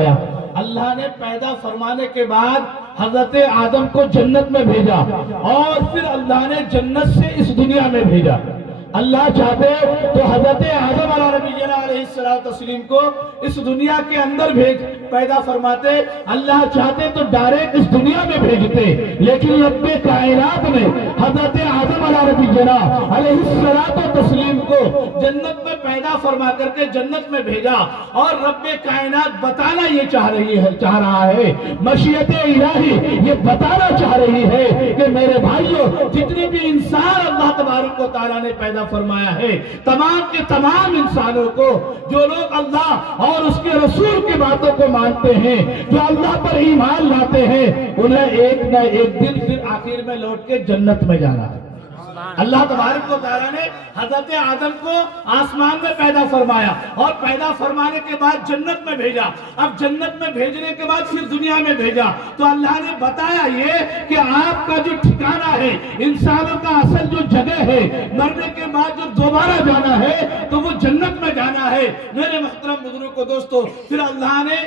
فرمایا. اللہ نے پیدا فرمانے کے بعد حضرت آدم کو جنت میں بھیجا اور پھر اللہ نے جنت سے اس دنیا میں بھیجا. اللہ چاہتے تو حضرت آدم علیہ السلام کو اس دنیا کے اندر پیدا فرماتے. اللہ چاہتے تو ڈائریکٹ اس دنیا میں بھیجتے، لیکن رب کائنات نے حضرت آدم علیہ السلام کو جنت میں پیدا فرما کر کے جنت میں بھیجا. اور رب کائنات بتانا یہ چاہ رہا ہے، مشیت الہی یہ بتانا چاہ رہی ہے کہ میرے بھائیوں، جتنے بھی انسان اللہ تبارک و تعالیٰ نے پیدا فرمایا ہے، تمام کے تمام انسانوں کو، جو لوگ اللہ اور اس کے رسول کی باتوں کو مانتے ہیں، جو اللہ پر ایمان لاتے ہیں، انہیں ایک نہ ایک دن پھر آخر میں لوٹ کے جنت میں جانا ہے. اللہ تبارک و تعالیٰ نے حضرت آدم کو آسمان میں پیدا فرمایا اور پیدا فرمانے کے بعد جنت میں بھیجا. اب جنت میں بھیجنے کے بعد پھر دنیا میں بھیجا تو اللہ نے بتایا یہ کہ آپ کا جو ٹھکانہ ہے، انسانوں کا اصل جو جگہ ہے، مرنے کے بعد جو دوبارہ جانا ہے تو وہ جنت میں جانا ہے. میرے محترم بزرگوں کو دوستو، پھر اللہ نے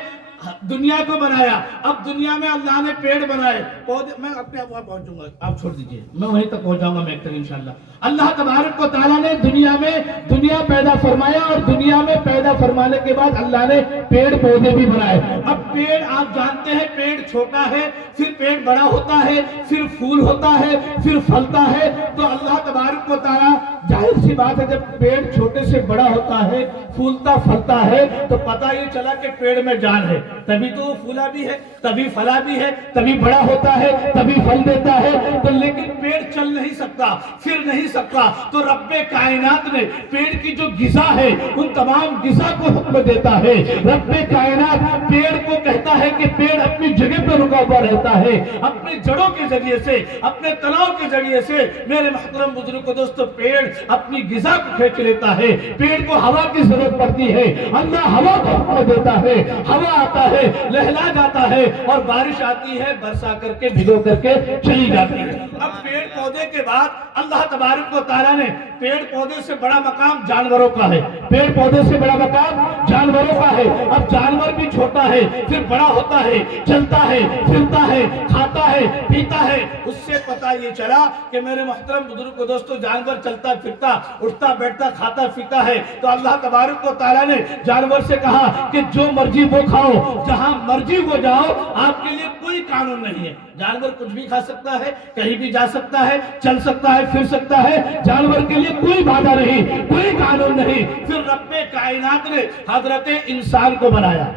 دنیا کو بنایا. اب دنیا میں اللہ نے پیڑ بنائے، پودے. میں اپنے آپ وہاں پہنچوں گا، آپ چھوڑ دیجئے، میں وہیں تک پہنچ جاؤں گا میں ایک تک انشاءاللہ. اللہ تبارک و تعالیٰ نے دنیا پیدا فرمایا اور دنیا میں پیدا فرمانے کے بعد اللہ نے پیڑ پودے بھی بنائے. اب پیڑ آپ جانتے ہیں، پیڑ چھوٹا ہے، پھر پیڑ بڑا ہوتا ہے، پھر پھول ہوتا ہے، پھر پھلتا ہے. تو اللہ تبارک و تعالیٰ، ظاہر سی بات ہے، جب پیڑ چھوٹے سے بڑا ہوتا ہے، پھولتا پھلتا ہے، تو پتہ یہ چلا کہ پیڑ میں جان ہے. تبھی تو وہ پھولا بھی ہے، تبھی پھلا بھی ہے، تبھی بڑا ہوتا ہے، تبھی پھل دیتا ہے. تو لیکن پیڑ چل نہیں سکتا، پھر نہیں سکتا. تو رب کائنات نے پیڑ کی جو غذا ہے، ان تمام غذا کو حکم دیتا ہے. رب کائنات پیڑ کو کہتا ہے کہ پیڑ اپنی جگہ پہ رکا ہوا رہتا ہے، اپنے جڑوں کے ذریعے سے، اپنے تناؤ کے ذریعے سے. میرے محترم بزرگوں دوستو، پیڑ اپنی غذا کو کھینچ لیتا ہے. پیڑ کو ہوا کی ضرورت پڑتی ہے، اللہ ہوا کو حکم دیتا ہے، ہوا آتا ہے، لہلا جاتا ہے اور بارش آتی ہے، برسا کر کے بھگو کر کے چلی جاتی ہے. اب پیڑ پودے کے بعد اللہ تبارک و تعالیٰ نے پیڑ پودے سے بڑا مقام جانوروں کا ہے. پیڑ پودے سے بڑا مقام جانوروں کا ہے. اب جانور بھی چھوٹا ہے، پھر بڑا ہوتا ہے، چلتا ہے، پھرتا ہے، کھاتا ہے، پیتا ہے. اس سے پتہ یہ چلا کہ میرے محترم بزرگ کو دوستو، جانور چلتا پھرتا، اٹھتا بیٹھتا، کھاتا پیتا ہے. تو اللہ تبارک و تعالیٰ نے جانور سے کہا کہ جو مرضی وہ کھاؤ، جہاں مرضی وہ جاؤ، آپ کے لیے کوئی قانون نہیں ہے. جانور کچھ بھی کھا سکتا ہے، کہیں بھی جا سکتا ہے، چل سکتا ہے، پھر سکتا ہے. جانور کے لیے کوئی بادھا نہیں، کوئی قانون نہیں. پھر رب کائنات نے حضرت انسان کو بنایا.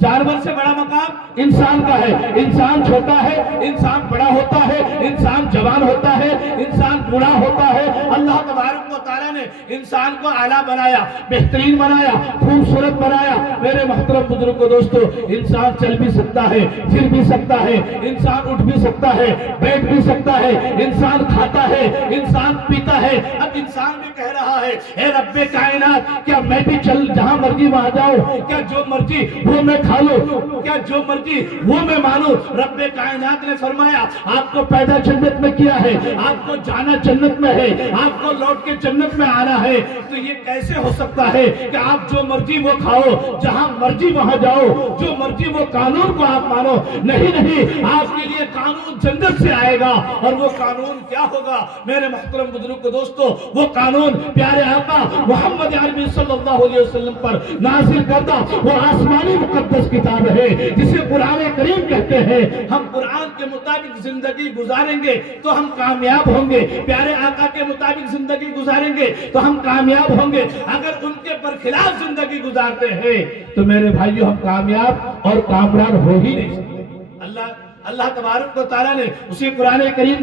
جانور سے بڑا مقام انسان کا ہے. انسان چھوٹا ہے، انسان بڑا ہوتا ہے، انسان جوان ہوتا ہے، انسان بوڑھا ہوتا ہے. اللہ تبارک و تعالیٰ نے انسان کو اعلیٰ بنایا، بہترین بنایا، خوبصورت بنایا. میرے محترم بزرگوں دوستو، انسان چل بھی سکتا ہے، پھر بھی سکتا ہے، انسان اٹھ بھی سکتا ہے، بیٹھ بھی سکتا ہے، انسان کھاتا ہے، انسان پیتا ہے. اب انسان بھی کہہ رہا ہے، اے رب کائنات، کیا میں بھی چل جہاں مرضی وہاں جاؤں؟ کیا جو مرضی وہ میں کھا لوں؟ کیا جو مرضی وہ میں مانوں؟ رب کائنات نے فرمایا، آپ کو پیدا جنت میں کیا ہے، آپ کو جانا جنت میں ہے، آپ کو لوٹ کے جنت میں آنا ہے. تو یہ کیسے ہو سکتا ہے کہ آپ جو مرضی وہ کھاؤ، جہاں مرضی وہاں جاؤ، جو مرضی وہ قانون کو آپ مانو؟ نہیں نہیں، آپ کے لیے قانون جنت سے آئے گا. اور وہ قانون کیا ہوگا میرے محترم بزرگ کو دوستو؟ وہ قانون پیارے آقا محمد عربی صلی اللہ علیہ وسلم پر نازل کردہ وہ آسمانی مقدس کتاب ہے جسے قرآن کریم کہتے ہیں. ہم قرآن کے مطابق زندگی گزاریں گے تو ہم کامیاب ہوں گے. پیارے آقا کے مطابق زندگی گزاریں گے تو ہم کامیاب ہوں گے. اگر ان کے برخلاف زندگی گزارتے ہیں تو میرے بھائیو، ہم کامیاب اور کامران ہو ہی نہیں سکتے. اللہ تبارک و تعالیٰ نے اسی قرآن کریم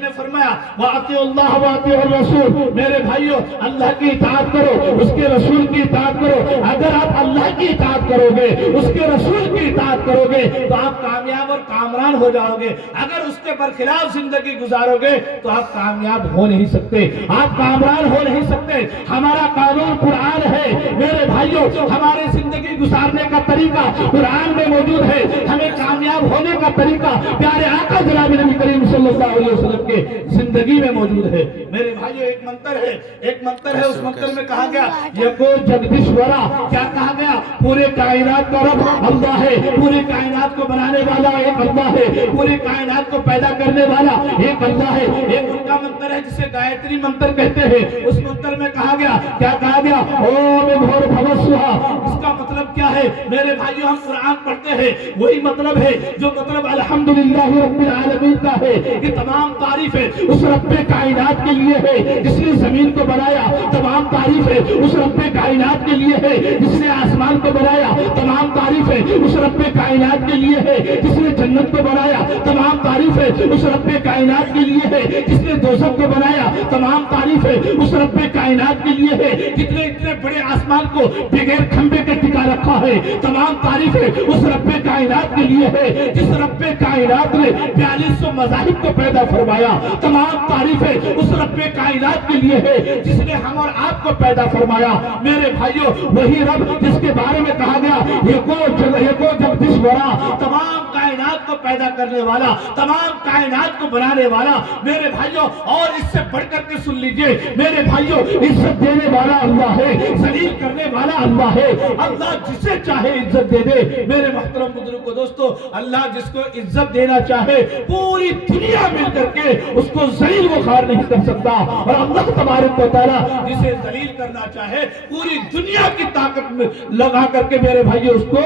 میں فرمایا، وَأَطِيعُوا اللَّهَ وَأَطِيعُوا الرَّسُولَ. میرے بھائیو، اللہ کی اطاعت کرو، اس کے رسول کی اطاعت کرو. اگر آپ اللہ کی اطاعت کرو گے، اس کے رسول کی اطاعت کرو گے تو آپ کامیاب اور کامران ہو جاؤ گے. اگر اس کے برخلاف زندگی گزارو گے تو آپ کامیاب ہو نہیں سکتے، آپ کامران ہو نہیں سکتے. ہمارا قانون قرآن ہے میرے بھائیو. ہماری زندگی گزارنے کا طریقہ قرآن میں موجود ہے. ہمیں کامیاب ہونے ہونے کا طریقہ پیارے آقا جناب نبی کریم صلی اللہ علیہ وسلم کے زندگی میں موجود ہے۔ میرے بھائیو ایک منتر ہے، اس منتر میں کہا گیا یکو جگدیشورا، کیا کہا گیا؟ پورے کائنات کا رب اللہ ہے، پورے کائنات کو بنانے والا ایک اللہ ہے، پورے کائنات کو پیدا کرنے والا ایک اللہ ہے۔ ایک ان کا منتر ہے جسے گایتری منتر کہتے ہیں، اس منتر میں کہا گیا، کیا کہا گیا؟ اوم بھور بھوسوہا۔ اس کا مطلب کیا ہے میرے بھائیو؟ ہم قرآن پڑھتے ہیں وہی مطلب ہے جو مطلب الحمدللہ رب العالمین کا ہے کہ تمام تعریف ہے اس رب کائنات کے لیے ہے جس نے زمین کو بنایا، تمام تعریف ہے اس رب کائنات کے لیے ہے جس نے آسمان کو بنایا، تمام تعریف ہے اس رب کائنات کے لیے ہے جس نے جنت کو بنایا، تمام تعریف ہے اس رب کائنات کے لیے ہے جس نے دوزخ کو بنایا، تمام تعریف ہے اس رب کائنات کے لیے ہے جتنے اتنے بڑے آسمان کو بغیر کھمبے کے ٹکا رکھا ہے، تمام تعریف ہے اس رب کائنات کے لیے ہے جس رب کائنات نے 4200 مذاہب کو پیدا فرمایا، تمام تعریف ہے اس رب کائنات کے لیے ہے جس نے ہم اور آپ کو پیدا فرمایا۔ میرے بھائیوں وہی رب جس کے بارے میں کہا گیا یکو جگدیشورا، تمام کائنات کو پیدا کرنے والا، تمام کائنات کو بنانے والا۔ میرے بھائیوں اور اس سے بڑھ کر کے سن لیجئے میرے بھائیوں، عزت دینے والا اللہ ہے، ذلیل کرنے والا اللہ ہے، اللہ جسے چاہے عزت دے دے۔ میرے محترم بزرگوں دوستو، اللہ جس کو عزت دینا چاہے پوری دنیا مل کر کے اس کو ذلیل و خوار نہیں کر سکتا، اور اللہ تبارک و تعالیٰ جسے ذلیل کرنا چاہے پوری دنیا کی طاقت میں لگا کر کے میرے بھائیوں اس کو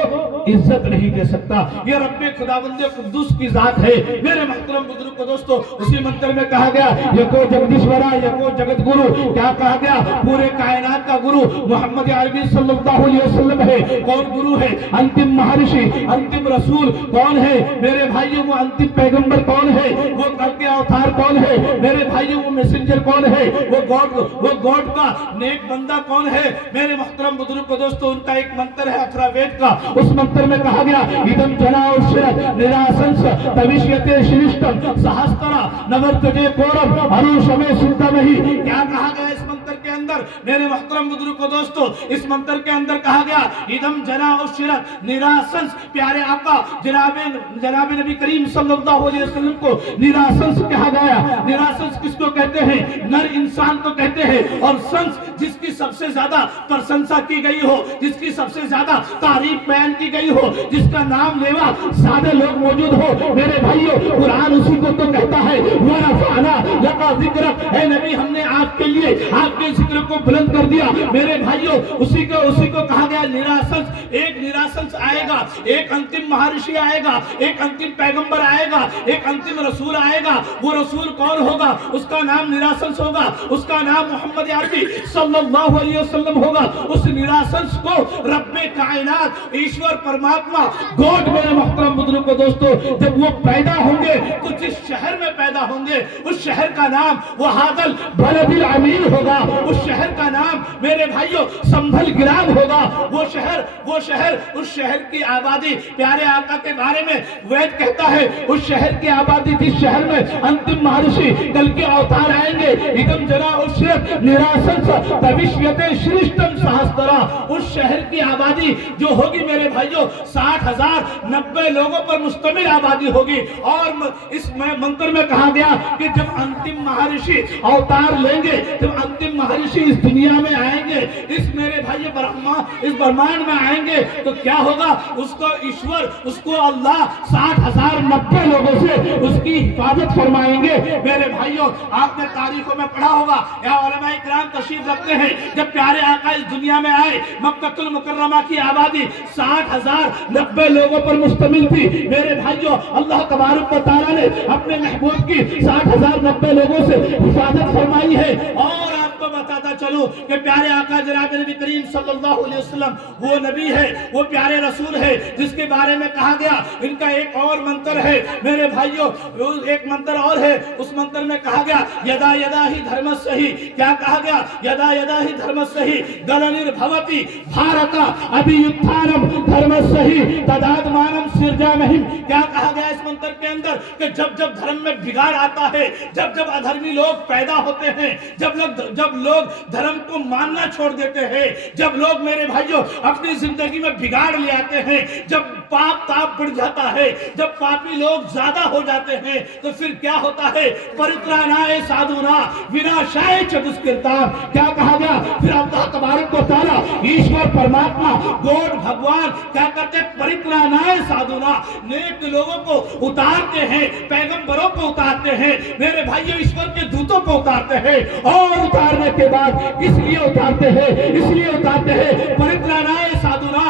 عزت نہیں دے سکتا۔ یہ رب خداوند قدوس کی ذات ہے۔ میرے محترم بزرگوں دوستو، اسی منتر میں کہا گیا یکو جگدیشورا یکو جگت گرو، کیا کہا گیا؟ پورے کائنات کا گرو محمد عربی صلی اللہ علیہ وسلم ہے۔ کون گرو ہے؟ انتم مہارشی، انتم رسول کون ہے میرے بھائیوں؟ وہ انتم پیغمبر کون ہے؟ وہ کل کے اوتار کون ہے میرے بھائیوں؟ وہ میسنجر کون ہے؟ وہ گاڈ کا نیک بندہ کون ہے میرے محترم بزرگوں دوستو؟ ان کا ایک منتر ہے اتھرا وید کا، اس منتر میں کہا گیا ادم جناؤ شرط نراسنس توشیتے شرشتم سہسترا نورتجے کورم ہروشمے سلطمہی۔ کیا کہا گیا اس منتر کے اندر میرے محترم بزرگوں دوستو؟ اس منتر کے اندر کہا گیا ادم جناؤ شرط نراسنس، پیارے آقا جناب نبی کریم صلی اللہ علیہ وسلم کو نراسنس کہا گیا۔ نراسنس کس کو کہتے ہیں؟ نر انسان کو کہتے ہیں، اور سنس جس کی سب سے زیادہ پرشنسا کی گئی ہو، جس کی سب سے زیادہ تعریف بیان کی گئی ہو، جس کا نام لیوا زیادہ لوگ موجود ہو میرے بھائیوں، قرآن اسی کو تو کہتا ہے وَرَفَعْنَا لَكَ ذِكْرَكَ، اے نبی ہم نے آپ کے لیے آپ کے ذکر کو بلند کر دیا۔ میرے بھائیوں اسی کو کہا گیا نراسنس۔ ایک نراسنس آئے گا، ایک انتم مہارشی آئے گا، ایک انتم پیغمبر آئے گا، ایک انتم رسول آئے گا۔ وہ رسول کون ہوگا؟ اس کا نام نراسنس ہوگا، اس کا نام محمد عربی صلی اللہ علیہ وسلم ہوگا۔ اس نراسنس کو رب کائنات ایشور پرماتما گوڈ میرے محترم بزرگوں دوستو جب وہ پیدا ہوں گے تو جس شہر میں پیدا ہوں گے اس شہر کا نام وہادل بلد الامین ہوگا، اس شہر کا نام میرے بھائیوں سنبھل گرام ہوگا۔ وہ شہر اس شہر کی آبادی پیارے آقا کے بارے میں وید کہتا ہے اس شہر کی آبادی جس شہر میں انتم مہارشی کل کے اوتار آئیں گے ادم جنا اشرت نراسنس توشیتے شرشتم سہسترا، اس شہر کی آبادی جو ہوگی میرے بھائیوں 60,090 لوگوں پر مشتمل آبادی ہوگی۔ اور اس منتر میں کہا گیا کہ جب انتم مہارشی اوتار لیں گے، جب انتم مہارشی اس دنیا میں آئیں گے، اس میرے بھائی اس برہمانڈ میں آئیں گے تو کیا ہوگا؟ اس کو ایشور، اس کو اللہ 60,090 لوگوں سے اس کی حفاظت فرمائیں گے۔ میرے بھائیوں آپ نے تاریخوں میں پڑھا ہوگا یا علماء کرام تشریف رکھتے ہیں جب پیارے آقا اس دنیا میں آئے مکہ المکرمہ کی آبادی 60,090 لوگوں پر مشتمل تھی۔ میرے بھائیوں اللہ تبارک و تعالیٰ نے اپنے محبوب کی 60,090 لوگوں سے حفاظت فرمائی ہے۔ اور آپ کو بتاتا چلوں کہ پیارے آقا جناب نبی کریم صلی اللہ علیہ وسلم وہ نبی ہے، وہ پیارے رسول ہے جس کے بارے میں کہا گیا ان کا ایک اور منتر ہے میرے بھائیوں، ایک منتر اور ہے۔ اس منتر میں کہا گیا یدا یدا ہی دھرمسہی، کیا کہا گیا؟ یدا یدا ہی دھرمسہی گلنربھوتی بھارتا ابھیتھانم دھرمسہی تدادمانم سرجامہم۔ کیا کہا گیا اس منتر کے اندر کہ جب دھرم میں بگاڑ آتا ہے، جب ادھرمی لوگ پیدا ہوتے ہیں، جب لوگ دھرم کو ماننا چھوڑ دیتے ہیں، جب لوگ میرے بھائیوں اپنی زندگی میں بگاڑ لے آتے ہیں، جب پاپ تاپ بڑھ جاتا ہے، جب پاپی لوگ زیادہ ہو جاتے ہیں، تو پھر کیا ہوتا ہے؟ پرترانائے سادھونا وناشائے چ دشکرتام، کیا کہا گیا؟ پھر اللہ تبارک و تعالی ایشور پرماتما گوڈ بھگوان کیا کرتے؟ پرترانائے سادھونا، نیک لوگوں کو اتارتے ہیں، پیغمبروں کو اتارتے ہیں، میرے بھائیوں ایشور کے دوتوں کو اتارتے ہیں، اور اتارنے کے بعد اس لیے اتارتے ہیں پرترانائے سادھونا،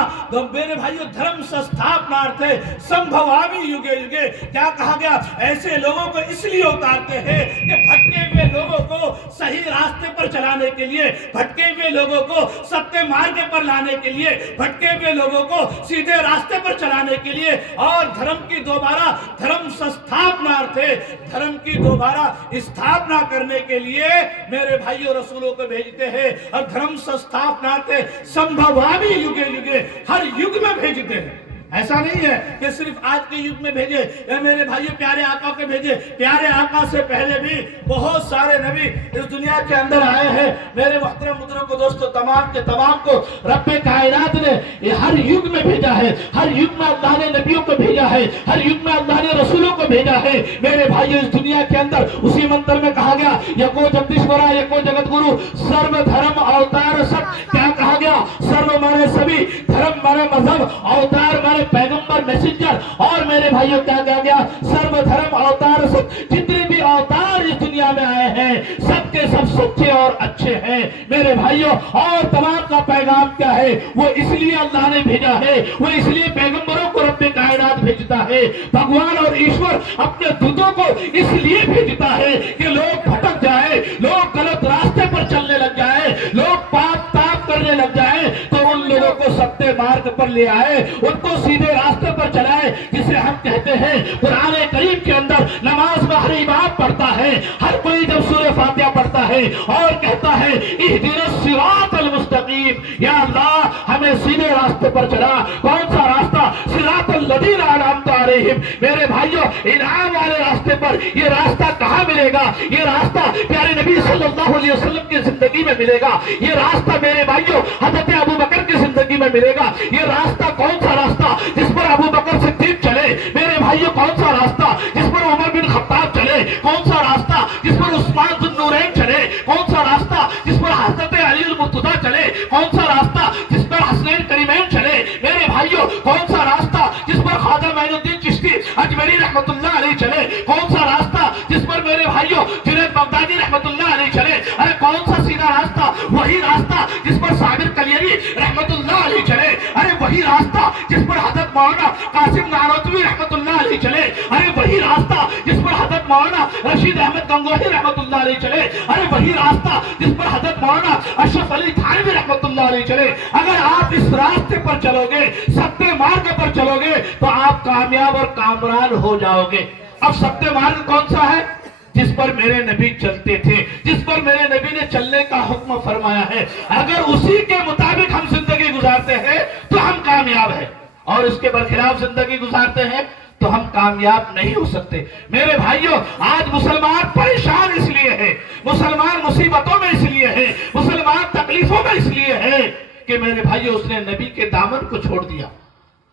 میرے بھائیوں دھرم سستھاپنارتھے سمبھوامی یوگے یوگے، کیا کہا گیا؟ ایسے لوگوں کو اس لیے اتارتے ہیں کہ بھٹکے ہوئے لوگوں کو صحیح راستے پر چلانے کے لیے، بھٹکے ہوئے لوگوں کو ستیہ مارگ پر لانے کے لیے، بھٹکے ہوئے لوگوں کو سیدھے راستے پر چلانے کے لیے، اور دھرم کی دوبارہ دھرم سستھاپنارتھے، دھرم کی دوبارہ استھاپنا کرنے کے لیے میرے بھائیوں رسولوں کو بھیجتے ہیں، اور دھرم سستھاپنارتھے سمبھوامی یوگے یوگے، ہر یگ میں بھیجتے ہیں۔ ایسا نہیں ہے کہ صرف آج کے یگ میں بھیجے یا میرے بھائیوں پیارے آقا کے بھیجے، پیارے آقا سے پہلے بھی بہت سارے نبی اس دنیا کے اندر آئے ہیں۔ میرے محترم بزرگوں دوستو، تمام کے تمام کو رب کائنات نے ہر یگ میں بھیجا ہے، ہر یگ میں اللہ نے نبیوں کو بھیجا ہے، ہر یگ میں اللہ نے رسولوں کو بھیجا ہے۔ میرے بھائیوں اس دنیا کے اندر اسی منتر میں کہا گیا یکو جگدیشورا یکو جگت گرو سرو دھرم اوتار ست، کیا کہا گیا؟ سرو مانے سبھی، دھرم مانے مذہب، اوتار مانے پیغمبر میسنجر، اور میرے بھائیوں کیا کہا گیا؟ سرو دھرم اوتار ست، جتنے بھی اوتار اس دنیا میں آئے ہیں سب کے سب سچے اور اچھے ہیں میرے بھائیوں۔ اور تمام کا پیغام کیا ہے؟ وہ اس لیے اللہ نے بھیجا ہے، وہ اس لیے پیغمبروں کو رب کائنات بھیجتا ہے، بھگوان اور ایشور اپنے دودوں کو اس لیے بھیجتا ہے کہ لوگ بھٹک جائے، لوگ غلط راستے پر چلنے لگ جائے، لوگ پاپ تاپ کرنے لگ جائے، تو ان لوگوں کو ستیہ مارگ پر لے آئے، ان کو سیدھے راستے پر چلائے، جسے ہم کہتے ہیں قرآن کریم کے اندر نماز میں ہر امام پڑھتا ہے، ہر کوئی جب سورہ فاتحہ پڑھتا ہے اور کہتا ہے اہدنا الصراط المستقیم، یا اللہ ہمیں سیدھے راستے پر چلا۔ کون سا راستہ؟ صراط الذین انعمت علیہم، میرے بھائیوں انعام والے راستے پر۔ یہ راستہ کہاں ملے گا؟ یہ راستہ پیارے نبی صلی اللہ علیہ وسلم کی زندگی میں ملے گا، یہ راستہ میرے بھائیوں حضرت ابو بکر کی زندگی میں ملے گا۔ یہ راستہ کون سا راستہ؟ جس پر ابو بکر صدیق چلے میرے بھائیوں، کون سا راستہ؟ جس پر عمر بن خطاب چلے، کون سا راستہ؟ جس پر عثمان ذو النورین چلے، کون سا راستہ؟ جس پر حضرت علی المرتضیٰ چلے، کون سا راستہ؟ جس پر حسنین کریمین چلے میرے بھائیوں، کون سا راستہ؟ جس پر خواجہ معین الدین چشتی اجمیری رحمت اللہ علیہ چلے، کون سا راستہ؟ جس پر میرے بھائیوں جنید بغدادی رحمت اللہ علیہ چلے، ارے کون سا سیدھا راستہ؟ وہی راستہ جس پر صابر کلیری رحمت اللہ علیہ چلے، ارے وہی راستہ جس پر حضرت مولانا قاسم نانوتوی رحمت اللہ علیہ چلے، ارے وہی راستہ جس پر حضرت مولانا رشید احمد گنگوہی رحمت اللہ علیہ چلے، ارے وہی راستہ جس پر حضرت مولانا اشرف علی تھانوی رحمت اللہ علیہ چلے۔ اگر آپ اس راستے پر چلو گے، ستیہ مارگ پر چلو گے، تو آپ کامیاب اور کامران ہو جاؤ گے۔ اب ستیہ مارگ کون سا ہے؟ جس پر میرے نبی چلتے تھے، جس پر میرے نبی نے چلنے کا حکم فرمایا ہے، اگر اسی کے مطابق ہم زندگی گزارتے ہیں تو ہم کامیاب ہیں، اور اس کے برخلاف زندگی گزارتے ہیں تو ہم کامیاب نہیں ہو سکتے۔ میرے بھائیوں آج مسلمان پریشان اس لیے ہے، مسلمان مصیبتوں میں اس لیے ہے، مسلمان تکلیفوں میں اس لیے ہے کہ میرے بھائیوں اس نے نبی کے دامن کو چھوڑ دیا۔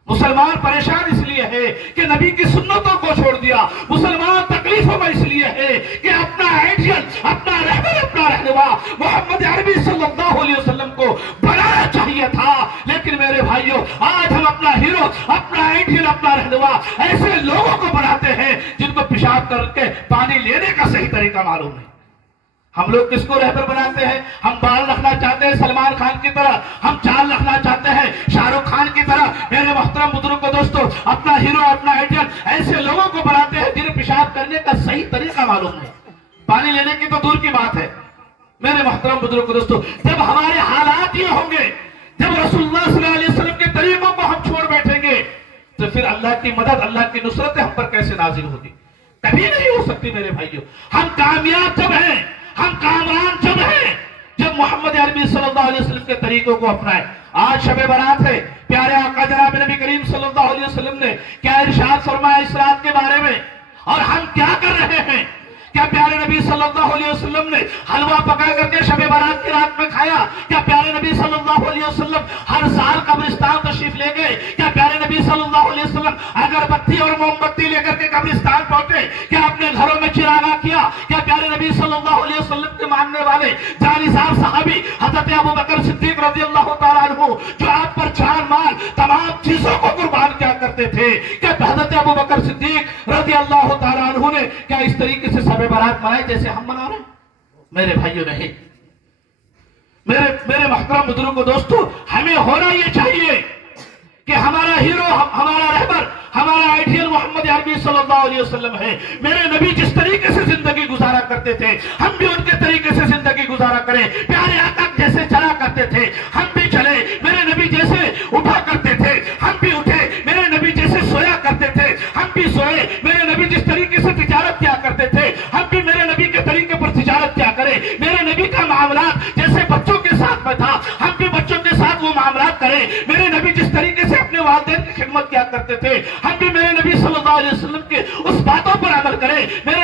مسلمان پریشان اس لیے ہے کہ نبی کی سنتوں کو چھوڑ دیا۔ مسلمان تکلیفوں میں اس لیے ہے کہ اپنا آئیڈیل، اپنا رہبر، اپنا رہنما محمد عربی صلی اللہ علیہ وسلم کو بنانا چاہیے تھا، لیکن میرے بھائیوں آج ہم اپنا ہیرو، اپنا آئیڈیل، اپنا رہنما ایسے لوگوں کو بناتے ہیں جن کو پیشاب کر کے پانی لینے کا صحیح طریقہ معلوم نہیں۔ ہم لوگ کس کو رہبر بناتے ہیں؟ ہم بال رکھنا چاہتے ہیں سلمان خان کی طرح، ہم چال رکھنا چاہتے ہیں شاہ رخ خان کی طرح۔ میرے محترم بزرگوں دوستو، اپنا ہیرو، اپنا آئیڈیل ایسے لوگوں کو بناتے ہیں جنہیں پیشاب کرنے کا صحیح طریقہ معلوم نہیں، پانی لینے کی تو دور کی بات ہے۔ میرے محترم بزرگوں دوستو، جب ہمارے حالات یہ ہوں گے، جب رسول اللہ صلی اللہ علیہ وسلم کے طریقوں کو ہم چھوڑ بیٹھیں گے، تو پھر اللہ کی مدد، اللہ کی نصرت ہم پر کیسے نازل ہوگی؟ کبھی نہیں ہو سکتی میرے بھائیوں۔ ہم کامیاب جب ہیں، ہم کامران جب ہیں جب محمد عربی صلی اللہ علیہ وسلم کے طریقوں کو اپنائیں۔ آج شب برات ہے، پیارے آقا جناب نبی کریم صلی اللہ علیہ وسلم نے کیا ارشاد فرمایا اس رات کے بارے میں، اور ہم کیا کر رہے ہیں کہ کیا پیارے نبی صلی اللہ علیہ وسلم نے حلوہ پکا کر کے شب برات کی رات میں کھایا؟ کیا پیارے نبی صلی اللہ علیہ وسلم ہر سال قبرستان تشریف لے گئے؟ کیا پیارے نبی صلی اللہ علیہ وسلم اگربتی اور موم بتی لے کر کے قبرستان پہنچے؟ کیا اپنے گھروں میں چراغاں کیا؟ کیا پیارے نبی صلی اللہ علیہ وسلم کے ماننے والے جانثار صحابی حضرت ابو بکر صدیق رضی اللہ تعالیٰ عنہ جو آپ پر جان مال تمام چیزوں کو قربان کیا کرتے تھے، کیا حضرت ابو بکر صدیق رضی اللہ تعالیٰ عنہ نے کیا اس طریقے سے شب برات منائی جیسے ہم منا رہے ہیں؟ میرے بھائیوں نہیں، میرے محترم بزرگوں دوستو، ہمیں ہونا یہ چاہیے کہ ہمارا ہیرو، ہمارا رہبر، ہمارا آئیڈیل محمد عربی صلی اللہ علیہ وسلم ہے۔ میرے نبی جس طریقے سے زندگی گزارا کرتے تھے ہم بھی ان کے طریقے سے زندگی گزارا کریں۔ پیارے آقا جیسے چلا کرتے تھے ہم بھی چلے، میرے نبی جیسے اٹھا کرتے تھے ہم بھی اٹھے، میرے نبی جیسے سویا کرتے تھے ہم بھی سوئے، میرے نبی جس طریقے سے تجارت کیا کرتے تھے ہم بھی میرے نبی کے طریقے پر تجارت کیا کریں۔ میرے نبی کا معاملات جیسے بچوں کے ساتھ میں تھا ہم بھی بچوں کے ساتھ وہ معاملات کریں۔ میرے نبی جس طریقے سے اپنے والدین کی خدمت کیا کرتے تھے ہم بھی میرے نبی صلی اللہ علیہ وسلم کے اس باتوں پر عمل کریں۔ میرے